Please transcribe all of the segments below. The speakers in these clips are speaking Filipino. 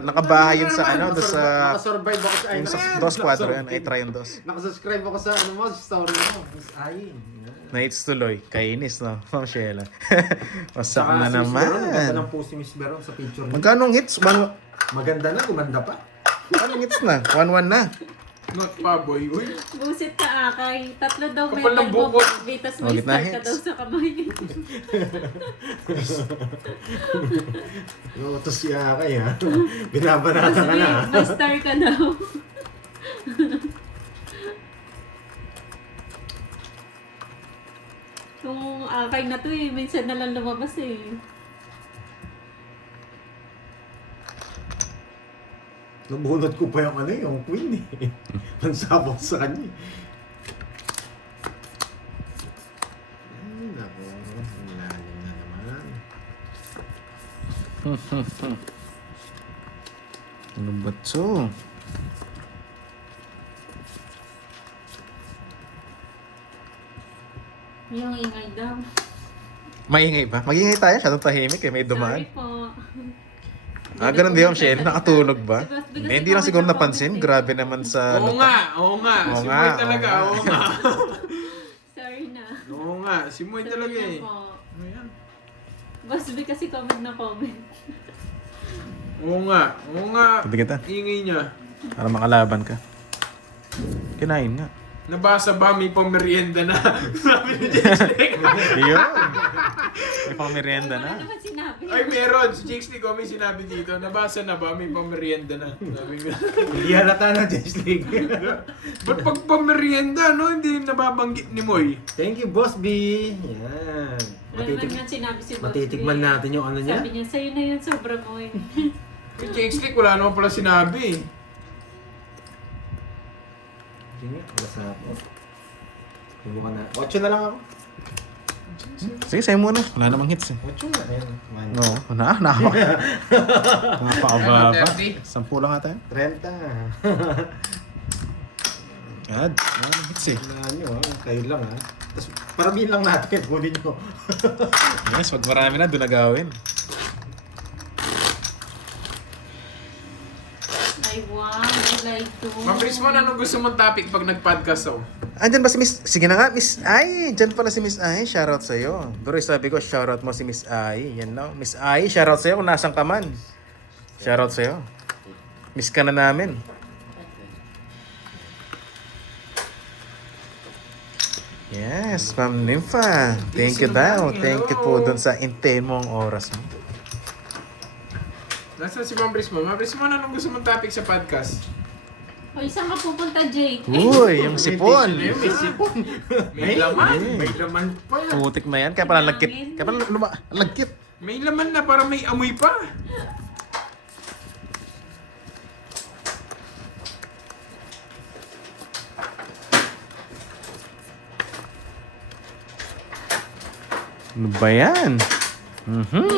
Nakabahay yun sa ano, doon sa... Nakasurvive ako sa... Yung sa dos quadro yan, ay try yung dos. Nakasubscribe ako sa ano mo, sa story mo. Miss Ayin. Nights tuloy, kainis no, Ma'am Sheila. Wasak Saka na si Miss Veron, Maganda naman. lang po si Miss Veron sa picture niya. Magkano ang hits? Maganda na, gumanda pa. Anong hits na? 1-1 na. Not pa, boy. Uy. Busit ka akay. Tatlo daw Kapal ng medal mo. bukod. Vitas Oh, may gitna star ka hits. daw sa kamay. Utos si Akay ha. Binabanata ka na ha. May star ka daw. Kung akay na to minsan na lang lumabas Nabunod ko pa yung ano yung queen eh. Pansabog sa kanya eh. Ay, naku. Ang lalim na naman. Ano ba to? Yung ingay daw. Maingay ba? Magingay tayo, siya tahimik eh, may dumaan. Sorry po. Ganun di Ma'am Sheila, nakatulog ba? Because Hindi lang siguro napansin, grabe naman sa... Oo nga, oo nga. Oo Si nga, Moy talaga, oo oo nga. Sorry na. Oo nga, si Moy Sorry talaga na eh. po. Ano yan? Boss B kasi comment na comment. Oo nga, oo nga. Sabi kita, Ingay niya. para makalaban ka. Kinain nga. Nabasa ba may pamerienda na? Sabi ni Jake. Yun. May pang merienda Wala na. naman sinabi. Ay, meron. Si Jake Lee ko may sinabi dito. Nabasa na ba may pamerienda na? Sabi nga. Hindi halata na James League. Ba't pag pamerienda, no? Hindi nababanggit ni Moy. Thank you, Boss B. Yan. Wala naman nga sinabi si Boss B. Matitikman natin yung ano niya. Sabi niya, sa'yo na yun, sobra mo eh. Si Jake Lee, wala naman pala sinabi. Sige, alas na ako. Subukan na. 8 na lang ako. Sige, sa'yo muna. Wala namang hits eh. 8 na. Ayan. Man. No, napakababa. 30. 10 lang ata yun. 30. God, wala namang hits eh. Wala nyo ha. Kayo lang ha. Tapos paramihin lang natin. Kunin nyo. Yes, wag marami na, doon na gawin. Ay, wow, I like to. Ma'am Rismon, anong gusto mong topic pag nag-podcast ako? Andyan ba si Miss... Sige na nga, Miss Ai. Diyan pala si Miss Ai. Shoutout sa'yo. Doroy, sabi ko, shoutout mo si Miss Ai. Yan no. Miss Ai, shoutout sa'yo kung nasan ka man. Shoutout sa'yo. Miss ka na namin. Yes, Ma'am Nympha. Thank you daw. Thank you po dun sa intain mo ang oras mo. Nasaan si Ma'am Rismon? Ma'am Rismon, anong gusto mong topic sa podcast? O, saan ka pupunta, Jake? Uy, yung sipon. May sipon. May laman. May laman pa. Putik na yan. Kaya pala lagkit. Kaya pala lagkit. May laman na para may amoy pa. Ano ba yan?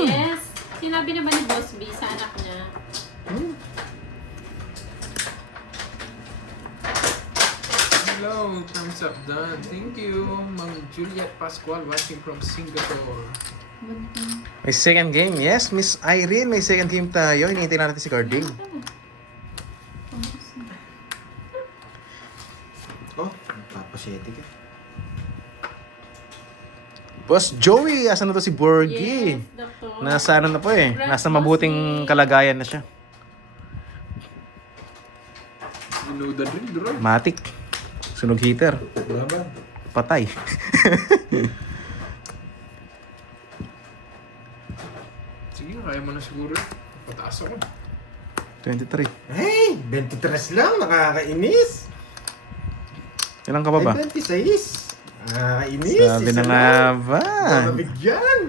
Yes. Sinabi naman ni Boss B sa anak niya. Hello, thumbs up done. Thank you, Ma'am Juliet Pascual watching from Singapore. May second game. Yes, Miss Irene, may second game tayo. Hinihintay na natin si Carding. Oh, papasyete ka. Boss Joey, asan na to si Borgie? Yes, Doctor. Nasa ano na po eh. Nasa mabuting kalagayan na siya. Sinudan rin, Droy. Matik. Sunog heater. Wala ba? Patay. Sige, kaya mo na siguro. Pataas ako. 23. Hey, 23 lang. Nakakainis. Ilan ka pa ba? Ay, 26. Nakakainis. Sabi na nga ba? Nabigyan.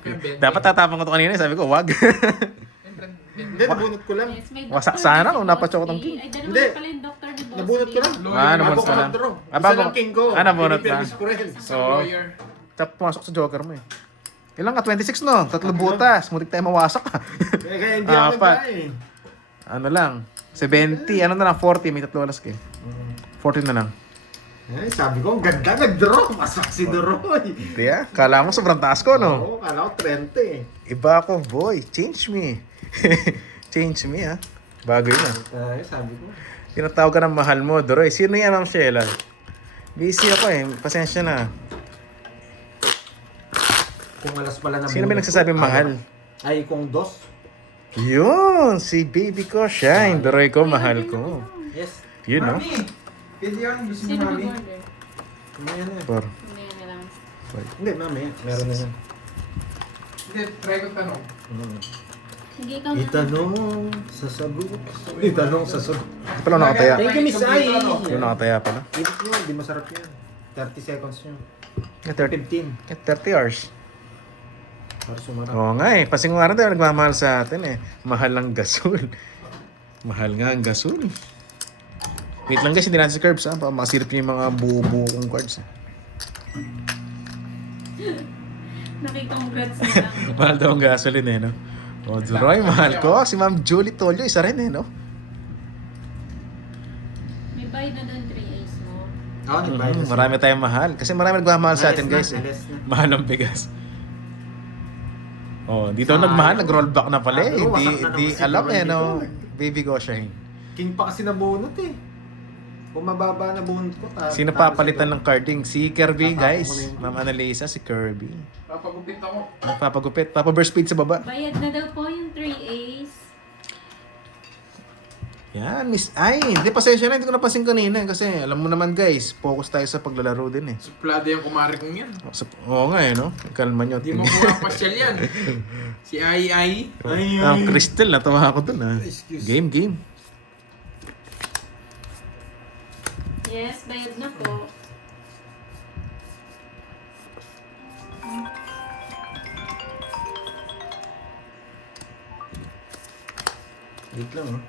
Okay, Ben. Dapat tatapang ko to kanina. Sabi ko, wag. Hindi, nabunot ko lang. Yes, may Wasak doctor sana din si kung Boss napachok ko tong B. king. Ay, dalawa Hindi. na pala yung doctor ni Boss Nabunot B. ko lang. Lawyer. Nabunot Bago ka ko lang. mag-draw. Ah, Isa bago- lang king ko. nabunot ka. Pinipermis ko rin. Sa Oo. lawyer. Tap, pumasok sa joker mo eh. Ilan ka? 26 no? Tatlo butas. Mutik tayo mawasak ka. Kaya hindi ako Apat. nagkain. Ano lang? 70. Ano na lang? 40. May tatlo alas ka eh. 40 na lang. Ay, sabi ko, ang ganda nag-draw. Masak si Doroy. Hindi ah. Kala mo sobrang taas ko no? Oo, kala ko 30 eh. Iba ako, boy. Change me. Change me ah. Bago yun ah. Sabi ko. Tinatawag ka ng mahal mo, Doroy. Sino yan, Ma'am Sheila? Busy ako eh. Pasensya na. Kung alas pala na Sino ba nagsasabing mahal? Ay, kung dos. Yun! Si baby ko, Shine. Doroy ko, mahal ko. Yes. Yun, no? Mami! Pwede yan. Gusto mo Sino mami? mag-order? Mamaya na. Por. Hindi na lang. Hindi, mamaya. Meron na yan. Hindi, try ko tanong. Sige, ikaw Itanong sa sagot. Itanong sa sagot. Hindi pala nakataya. Thank you, Miss Ai. Hindi nakataya pala. Edit nyo, di masarap yan. 30 seconds nyo. 30, 15. 30 hours. Para sumarap. Oo nga eh. Pasingwaran tayo nagmamahal sa atin eh. Mahal ang gasol. Mahal nga ang gasol. Wait lang guys, hindi natin si Curbs ha. Baka makasirip niyo yung mga buo-buo kong cards. Nakikongrats na lang. Mahal daw ang gasoline eh, no? O, Duroy, mahal ko. Si Ma'am Julie Tolio, isa rin eh, no? May bayad na doon 3 A's mo. Oo, nagbayad na siya. Marami tayong mahal. Kasi marami nagmamahal sa atin, guys. Eh. Alis na. Mahal ang bigas. Oh, dito nagmahal, nag-rollback na pala eh. bro, Hindi, wasak na hindi naman si alam Duroy eh, no? dito. Baby ko siya eh. King pa kasi nabunot eh. Kung mababa na bunot ko, Sino papalitan ng carding? Si Kirby, Tatapon guys. ko na yun. Ma'am Annalisa, si Kirby. Papagupit ako. Nagpapagupit. Papa-burst speed sa baba. Bayad na daw po yung 3 A's. Yan, Miss Ay. Hindi, pasensya na. Hindi ko napansin kanina. Kasi alam mo naman, guys, focus tayo sa paglalaro din eh. Suplado yung kumari kong yan. Oo nga eh, no? Kalma nyo. Hindi mo pumapasyal yan. Si Ai Ai. Ang Crystal, natawa ako dun ah. Excuse. Game. Yes, bayad na po. Wait lang oh.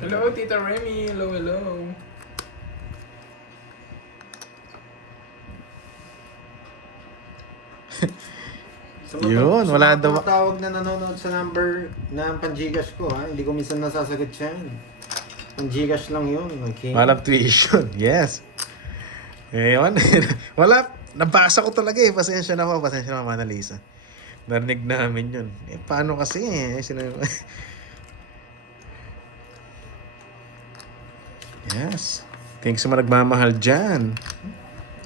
Hello, Tita Remy. Hello, hello. Yun, wala daw- tawag na nanonood sa number ng pan-Gcash ko ha. Hindi ko minsan nasasagot siya yun. Pan-Gcash lang yun. Okay. Walang tuition. Yes. Ewan. Wala. Nabasa ko talaga eh. Pasensya na ako. Pasensya na ako, Ma'am Annalisa. Narinig namin yun. Eh, paano kasi eh? Yes. Thanks sa mga nagmamahal dyan.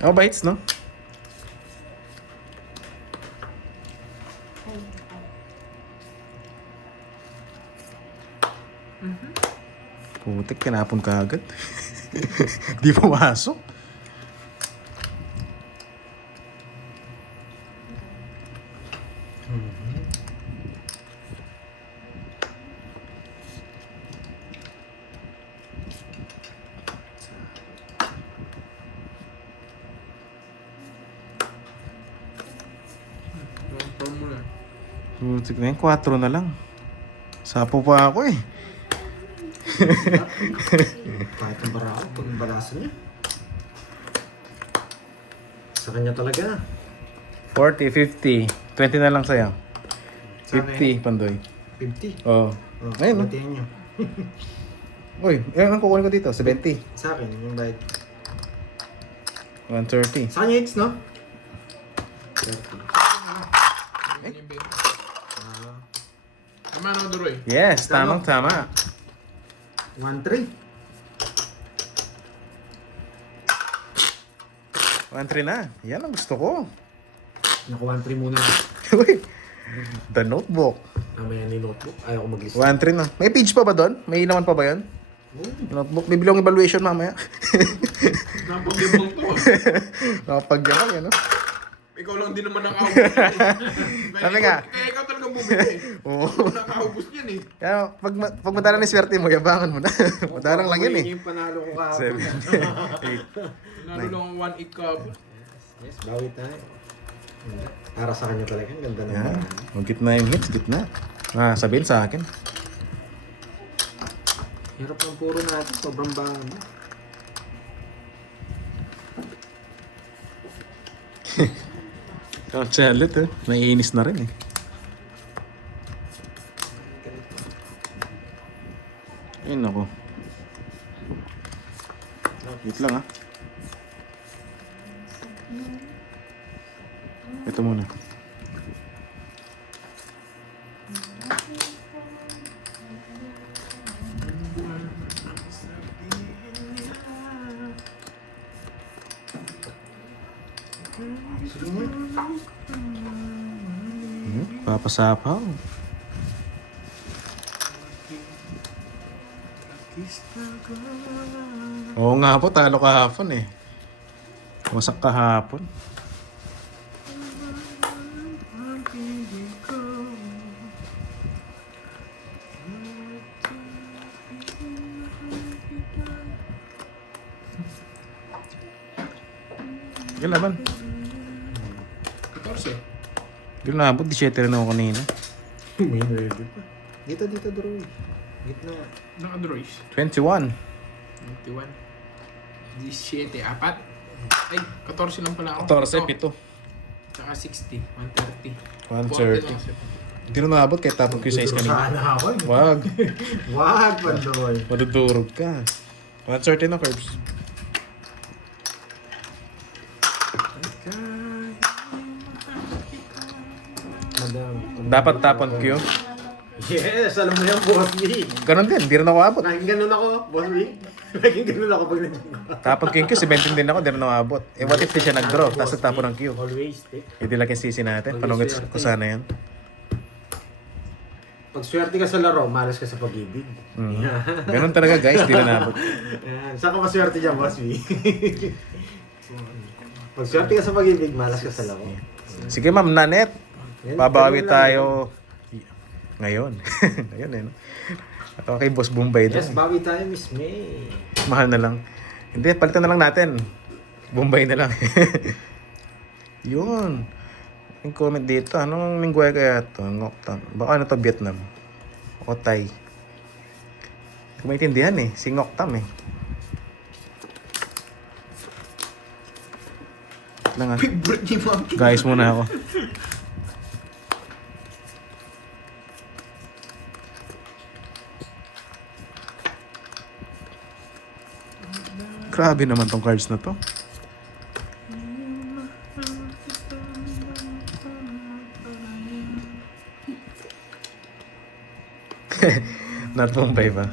Oh, bites, no? Putik, kinapon ka agad. Di pumasok. Yung formula. Putik na yun, 4 na lang. Sapo pa ako eh. Kahit ang barako, pag balasan niya. Sa kanya talaga. 40, 50. 20 na lang sa'yo. Sa 50, Pandoy. 50. Oo. Oh, Ayun, no? batiin niyo. Uy, ang kukunin ko dito? 70. Sa akin, yung bayad. 130. Sa kanya hits, no? 30. Yun yung benta. Tama na, Duroy. Yes, tamang tama. 1-3. 130 na. Yan ang gusto ko. Naku, 1-3 muna. Uy, The Notebook. Mamaya ni notebook. Ayaw ko mag-list. 130 na. May page pa ba doon? May ilaman pa ba yun? Notebook. May bilong evaluation mamaya. Napag-ibang to. Kapag yan, yan, no? Ikaw lang din naman nakaubos. Sabi nga. Kaya ikaw talaga bumili. Oo. Ikaw nakaubos yan eh. Kaya, pag madalang ni swerte mo, yabangan mo na. Madalang lang yun eh. Yung panalo ko kahapon. 7, 8. Nalo lang ang 1-8 ka. Yes, bawi tayo. Para sa kanya talaga. Ang ganda Yan. naman. Ang gitna yung hits, gitna. Sabihin sa akin. Hirap ng puro natin. Sobrang bango. Oh, chalet eh. Naiinis na rin eh. Ayun ako. Wait lang ah. Ito muna. Sige na. Papasapaw. Oo nga po, talo kahapon eh. Wasak kahapon. Yung laban. 14. Yung labot, 17 rin ako kanina. May ready pa. Dito, Droy. Gitna. Naka-droids. 21. 21. 17. 4. Ay, 14 lang pala ako. 14, Ito. 7. Tsaka 60. 130. 130. Hindi na nabot kahit tapon ko yung size kanina. Sana ako. Wag. Wag, Pandoy. Madudurog ka. 130 na, Curbs. Madam. Dapat tapon Q. Yes, alam mo yan, Boss B. Ganon din, hindi rin ako abot. Naging ganun ako, Boss B. Naging ganun ako pag nandiyan ka. Tapon ko yung Q, 17 din ako, hindi rin ako abot. Eh, what if di siya nag-draw, tapos tapon ng Q? Always, take. Hindi lang yung sisi natin. Panungit ko sana yan. Pag swerte ka sa laro, malas ka sa pag-ibig. Ganon talaga guys, di na nabot. Ayan. Saan ka maswerte dyan, Boss B? Pag swerte ka sa pag-ibig, malas ka sa laro. Sige ma'am, Nanet. Yan, Babawi ganun lang. tayo. Ngayon. Ngayon eh, no? Ako kay Boss Bombay Yes, doon. bawi tayo, Miss May. Mahal na lang. Hindi, palitan na lang natin. Bombay na lang. Yun. Yung comment dito, anong lingwahe kaya ito? Ngoktam. Baka ano to, Vietnam? O Thai. Hindi ko maintindihan eh. Si Ngoktam eh. Lang ah. Favorite ni Mom. Guys muna ako. Grabe naman tong cards na to. Not Bombay ba?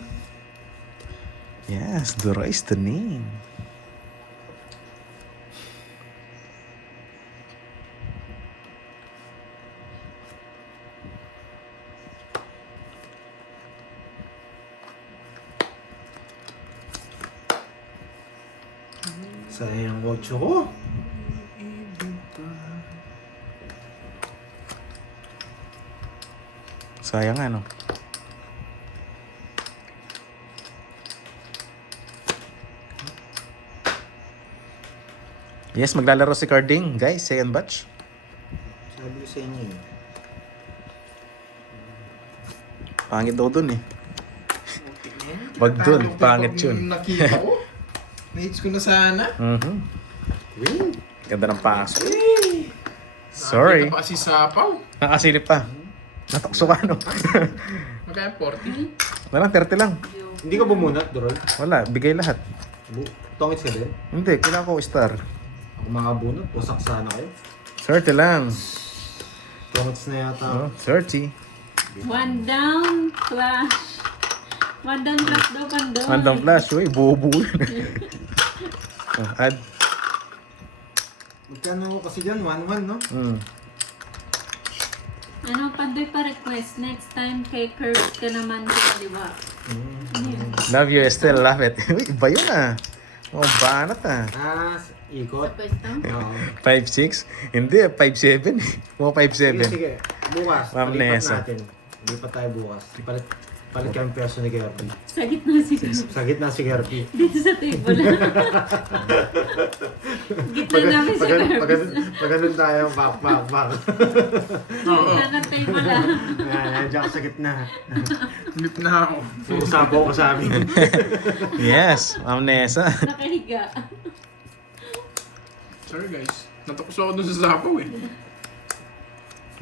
Yes, Dora is the name. Sayang 8 ko. Sayang ano. Yes, maglalaro si Carding. Guys, second batch. Sabi ko sa inyo eh. Pangit daw dun eh. Wag dun, pangit yun. Nakita ko. Nates ko na sana. Win. Ganda ng paso. Sorry. Nakita pa si Sapaw. Nakasilip pa. Natukso ka no. Magkaya 40. Walang 30 lang. Hindi ka bumunat, Droy. Wala, bigay lahat. Tongits ka din. Hindi, kailangan ko star. Ako makabunot, wasak sana kayo. 30 lang. Tongits na yata. Oh, 30. One down, flash. One down, flash daw, Pandoy. Random flash, uy, buo-buo yun. Oh, add. Magkano kasi dyan? 1-1, no? Ano, Pandoy pa request. Next time kay Kurt ka naman sila, di ba? Ano yun? Love you, Estelle. Love it. Uy, iba yun ah. Oh, banat ah. Ikot. Sa pwesto? Oo. 5'6"? Hindi, 5'7". Mga Sige, 5'7". sige. Bukas. Ma'am Palipat Nessa. natin. Lipat tayo bukas. Palit kami peso ni Gertie. Sa gitna siguro. Sa gitna si Gertie. Dito sa table. Gitna namin si Kurt. Pag ganun tayo, back. Gitna ng table lang. Diyan ka sa gitna. Lip na ako. Puro sabaw ka sa amin. Yes, Ma'am Nessa. Nakahiga. Sorry guys. Natakos ako dun sa Sapaw eh.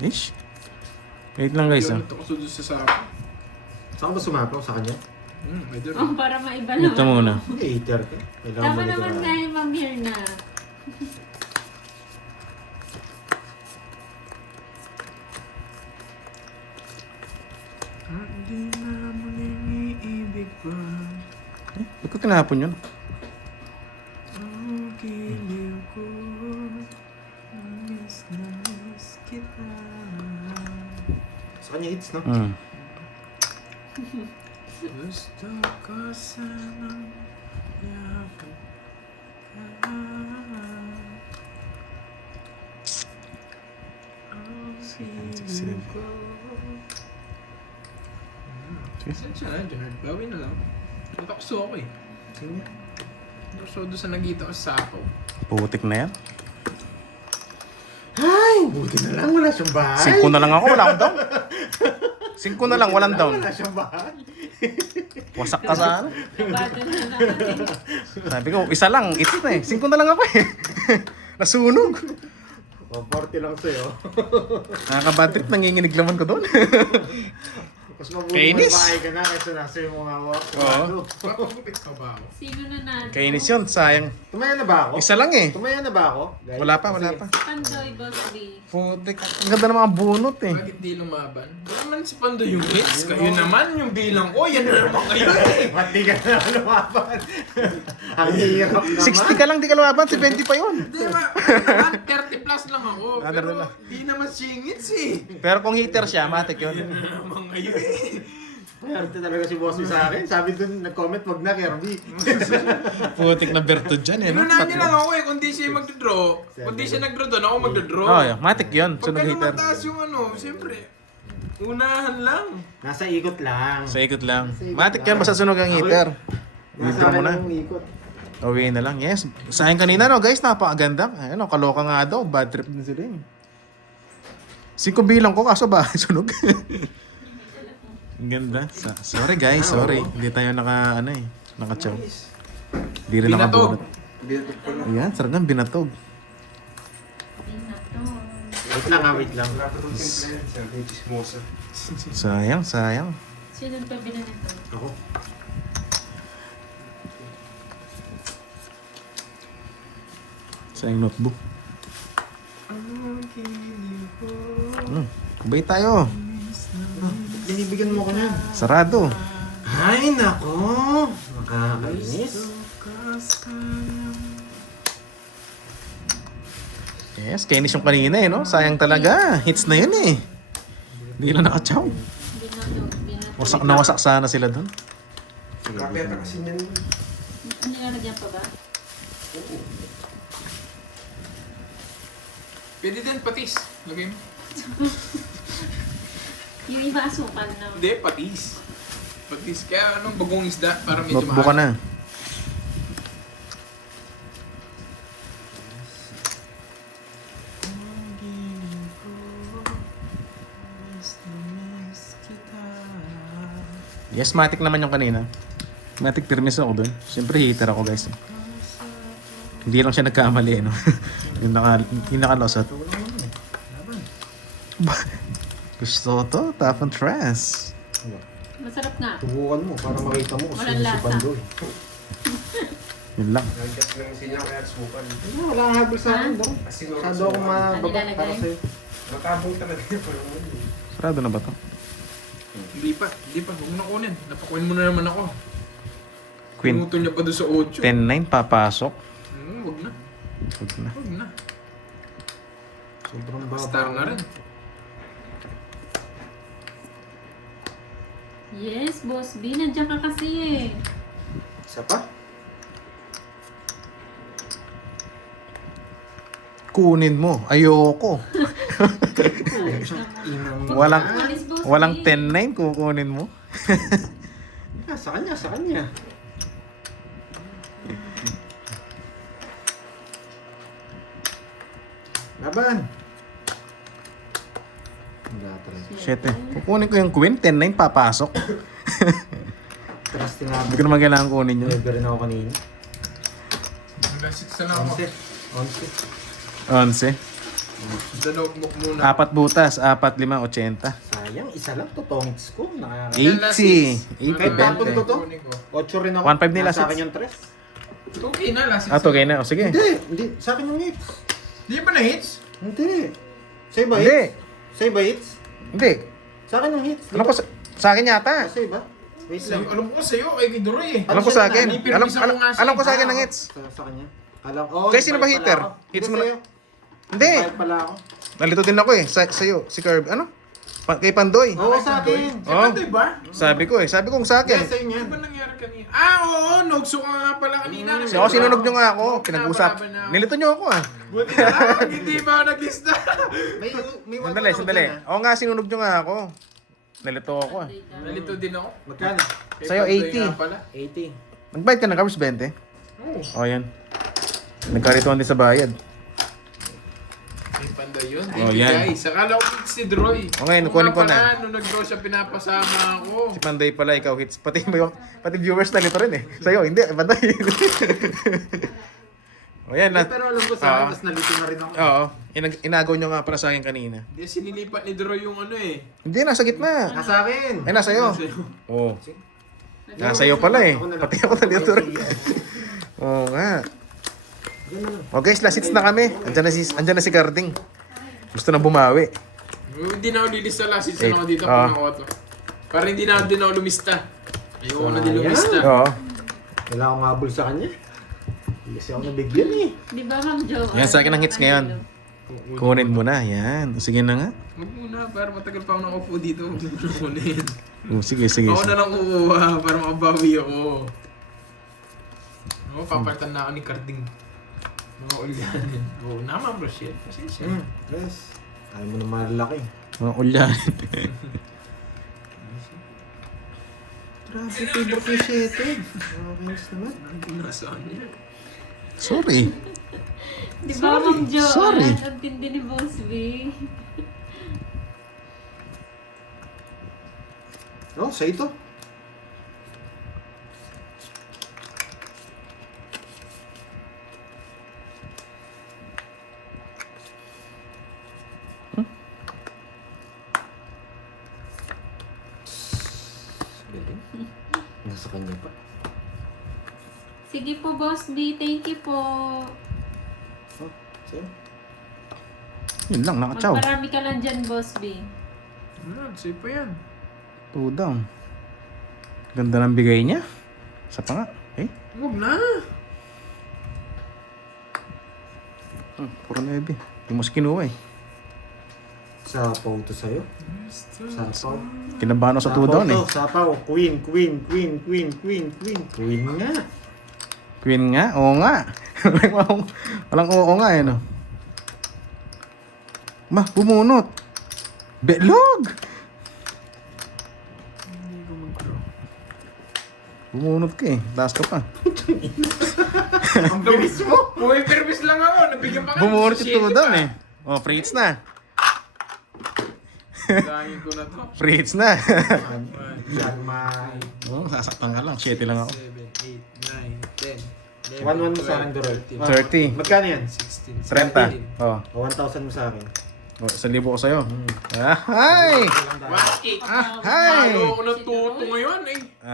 Ish. Wait lang guys ah. Natakos ako dun sa Sapaw. Saan ka ba sumapaw sa kanya? Pwede rin. Oh, para maiba Ito naman. muna. Hindi, hater ka. Kailangan Tama mo naman nga yung Ma'am Mirna. Hindi na muling iibig pa. Ba't ko tinapon yun? Ang giliw ko. Miss na miss kita. Sa kanya hits, no? Gusto ko sanang yakap ka. Ang giliw ko. Saan siya na, Gerard? Gawin na lang. Natakso ako eh. Sige. Natakso doon sa nagita ko sa Sapo. Putik na yan. Ay! Buti na lang, wala siyang bahay. 5 na lang ako, wala akong down. 5 na lang, walang down. Wala siyang bahay. Wasak ka sa ano. Nabado na naman. Sabi ko, isa lang, ito na eh. 5 na lang ako eh. Nasunog. 140 lang sa'yo. Nakaka-bad trip, nanginginig laman ko doon. Mas mabuti may Kainis. bahay ka na kaysa nasa yung mga Oo. Papagupit ka ba ako? Sino na natin? Kainis yun, sayang. Tumaya na ba ako? Isa lang eh. Tumaya na ba ako? Guys? Wala pa, wala Sige. pa. Pandoy, Boss B. Putik. Ang ganda ng mga bunot eh. Bakit di lumaban? Baka naman si Pando yung hits. Kayo naman yung bilang ko. Yan na naman kayo eh. Ba't di ka na lumaban? Ang hirap naman. 60 ka lang, di ka lumaban. Si 20 pa yun. Di ba? Naman, 30 plus lang ako. Ah, Pero 30 lang. di naman singits eh. Pero kung hitter siya, matik yun. Yan na naman kayo eh. Mayroon talaga si Boss B sa akin. Sabi dun, nag-comment, wag na, Kirby. Putik na berto dyan eh. No? Inunahan niyo lang ako eh. Kung di siya magdodraw. Kung di siya nagdraw doon, ako magdodraw. Oh, yeah. Matik yun. Pagka Sunog hitter. mataas yung ano, siyempre. Unahan lang. Nasa ikot lang. Sa ikot lang. Matik yan, basta sunog ang hitter. Nasa Withdraw mo akin na. yung ikot. Uwi na lang. Yes. Sayang kanina no guys, napakaganda. Ayun, no, kaloka nga daw. Bad trip din sila eh. 5 bilang ko kaso ba sunog? Ang ganda. Sorry guys, sorry. Hindi tayo naka-chow. Hindi rin Binatog. nakabunot. Ayan, sarang binatog. Wait lang wait lang. Sayang. Sino ang pabila nito? Ako. Sayang notebook. Kubay tayo. Binibigyan mo ko niyan. Sarado. Ay, nako. Makakainis. Yes, kainis yung kanina eh, no? Sayang talaga. Hits na yun eh. Hindi lang naka-chow. Wasak na wasak sana sila doon. Kapeta kasi niyan. Ano nilalagyan pa ba? Pwede din patis. Lagay mo. Yung iba asukal na. Hindi, patis. Patis. Kaya anong bagong isda para medyo Notebook ka na. Yes, matic naman yung kanina. Matic permis ako dun. Siyempre hitter ako guys. Hindi lang siya nagkamali no. yung nakalosot. Gusto to, top and tres. Masarap nga. Tubukan mo para makita mo kung Walang sino si lasa. Pandoy. Yun lang. Wala kang habol sa akin daw. Masyado akong mababa Ano para nilalagay? sa'yo. Sarado na ba to? Hindi pa. Huwag mo na kunin. Napakunin mo na naman ako. Queen. Pinuto niya pa doon sa 8. 10-9 papasok. Huwag na. Huwag na. Huwag na. Sobrang baba. Star na rin. Yes, Boss B. Nandiyan ka kasi eh. Isa pa? Kunin mo. Ayoko. Walang Alis, Boss B. walang 10-9 kukunin mo. Sa kanya. Laban. Wala talaga. Shit eh. Kukunin ko yung queen. 10-9 papasok. Trust Hindi na ko naman kailangan kunin yun. Nag rin ako kanina. Naglasit sa na ako. 11. 11. Sa notebook muna. 4 butas. 4, 5, 80. Sayang, isa lang to. Tongits ko. Nakaka- 80. Kahit tapon ko 80, to. Kunin ko. 8 rin ako. 1.5 nila, Nasa akin six. yung 3. Okay na, last Ah, to okay na. O, sige. Hindi. Sa akin yung hits. Di ba na hits? Hindi. Sa'yo ba Hindi. hits? Sa'yo ba hits? Hindi. Sa akin yung hits. Ano pa sa... Sa akin yata. Kasi ba? Wait lang. Alam ko sa'yo, kay Duroy eh. Alam ko sa akin. May Alam, pirmisa ko nga siya. alam ko sa akin ng hits. Sa kanya. Alam ko. Kaya sino ba hitter? Hits mo na. Hindi. Bayad pala ako. Nalito din ako eh. Sa'yo. Si Kirby. Ano? Kay Pandoy. Oo, sa akin. Oh. Di ba? Sabi ko eh. Sabi kong sa akin. Yes, sa'yo Ano yan. ba nangyari kanina? Oo, nogso ka nga pala kanina. So, sinunog nyo nga ako. Pinag-usap. Nilito nyo ako ah. Buti na lang, hindi ba ako nag-lista? May Sandali, sandali. Oo nga, sinunog nyo nga ako. Nalito ako ah. Nalito din ako. Magkano? Kay Sa'yo, Pandoy 80. nga pala. 80. Nagbayad ka ng carbs 20? Oo. O yan. Nagkarituan din sa bayad. Kay Pandoy yun. Oh, Thank you yan. guys. Akala ko si Droy. O ngayon, kunin ko na. Nung nag-draw siya, pinapasama ako. Si Pandoy pala, ikaw hits. Pati viewers na nito rin eh. Sa'yo, hindi. Pandoy. O yan. Pero alam ko sa akin, tapos nalito na rin ako. Oo. Inagaw nyo nga pala sa akin kanina. Hindi, sinilipat ni Droy yung ano eh. Hindi, nasa gitna. Nasa akin. Ay, nasa iyo. Sa'yo. Oo. Nasa iyo pala eh. Pati ako nandito rin. Oo nga. O guys, last hits na kami. Andyan na si Carding. Gusto na bumawi. Hindi na ako lilista last season Eight. ako dito Ah. kung ako to. Para hindi na din ako lumista. Ayoko na din lumista. Oo. Wala akong mabul sa kanya. Hindi kasi ako nabigyan eh. Di ba, Ma'am Jo? Yan, sa akin ang hits ngayon. Kunin mo na. Yan. Sige na nga. Huwag muna, para matagal pa ako nakaupo dito. Huwag mo na kunin. Sige, sige. Ako na lang kukuha para makabawi ako. Ako, papalitan na ako ni Carding. Mga uliganin. Oo, naman bro, shit. Pasensya. Yes. Ayaw mo na malaki. Mga ulyan. Grabe, favorite yung shitted. Nakakainis naman. Nandun na saan niya. Sorry. Di ba, Ma'am Jo? Sorry. Ang tindi ni Boss B. Oh, sa ito. Galing. Nasa kanya pa. Sige po, Boss B. Thank you po. Oh, sa'yo. Yun lang, nakachaw. Magparami ka lang dyan, Boss B. Safe pa yan. 2 down. Ganda ng bigay niya. Sa pa nga. Eh? Huwag na. Puro 9. Hindi mo siya kinuha eh. Sapaw to sa'yo. Sapaw. Kinabahan ako sa 2 down eh. Sapaw. Queen, queen, queen, queen, queen, queen. Queen nga. Queen nga? Oo nga. Walang oo nga eh no. Bumunot. Belog! Hindi ko mag-draw. Bumunot ka eh. Taas ka pa. Ang bilis mo! Buhay permis lang ako. Nabigyan pa ka. Bumunot yung 2 down eh. Oh, free hits na. Gangin ko na to. Free hits na. Yan, Oh, sasaktan ka lang. 7 lang ako. 7, 8, 9, 10. 1-1 mo sa akin, Doroy. 30. Magkano yan? 16, 30. Oh. 1,000 mo sa akin. 1,000 ko sa'yo. Ah, hi! Waki! Ah, hi! Ano ako natuto ngayon eh.